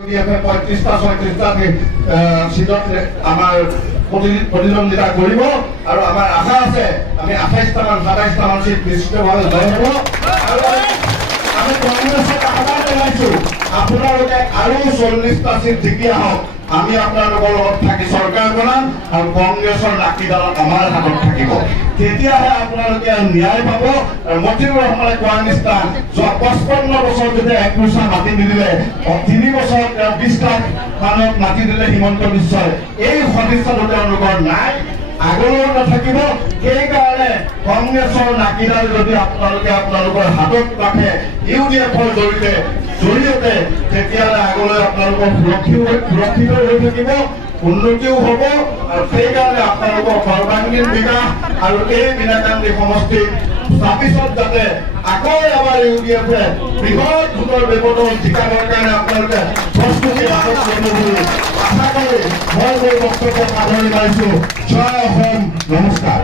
35টা 36টা সিটত আমাৰ প্ৰতিদ্বন্দ্বিতা কৰিব আৰু আমাৰ আশা আছে আমি 28টা মান 27টা মান সিট নিশ্চিতভাৱে জয় হ'ব আৰু আমি কংগ্ৰেছক আহ্বান জনাইছোঁ আপোনালোকে আৰু 40টা সিট জিকি আহক আমি আপোনালোকৰ লগত থাকি চৰকাৰ বনাম আৰু কংগ্ৰেছৰ লাঠিডাল আমাৰ হাতত থাকিব তেতিয়াহে আপোনালোকে ন্যায় পাব আৰু মতিউৰ ৰহমানে কোৱা নিচিনা 55 বছৰ যদি এক পইচা মাটি নিদিলে 3 বছৰ 20 লাখ মানুহক মাটি দিলে হিমন্ত বিশ্বই এই সদিচ্ছাটো তেওঁলোকৰ নাই আগলৈ নাথাকিব সেইকাৰণে কংগ্ৰেছৰ লাঠিডাল যদি আপোনালোকৰ হাতত ৰাখে ইউডিএফৰ জৰিয়তে তেতিয়াহ'লে আগলৈ আপোনালোকৰ সুৰক্ষিত হৈ থাকিব উন্নতিও হ'ব আৰু সেইকাৰণে আপোনালোকৰ সৰ্বাংগীন বিকাশ আৰু এই বিনাকান্দি সমষ্টিত 26ত যাতে আকৌ এবাৰ ইউডিএফে বৃহৎ ভোটৰ ব্যৱধান জিকাবৰ কাৰণে আপোনালোকে প্ৰস্তুতি হাতত ল'ব বুলি আশা কৰি মই মোৰ বক্তব্য সামৰণি মাৰিছোঁ জয় অসম নমস্কাৰ।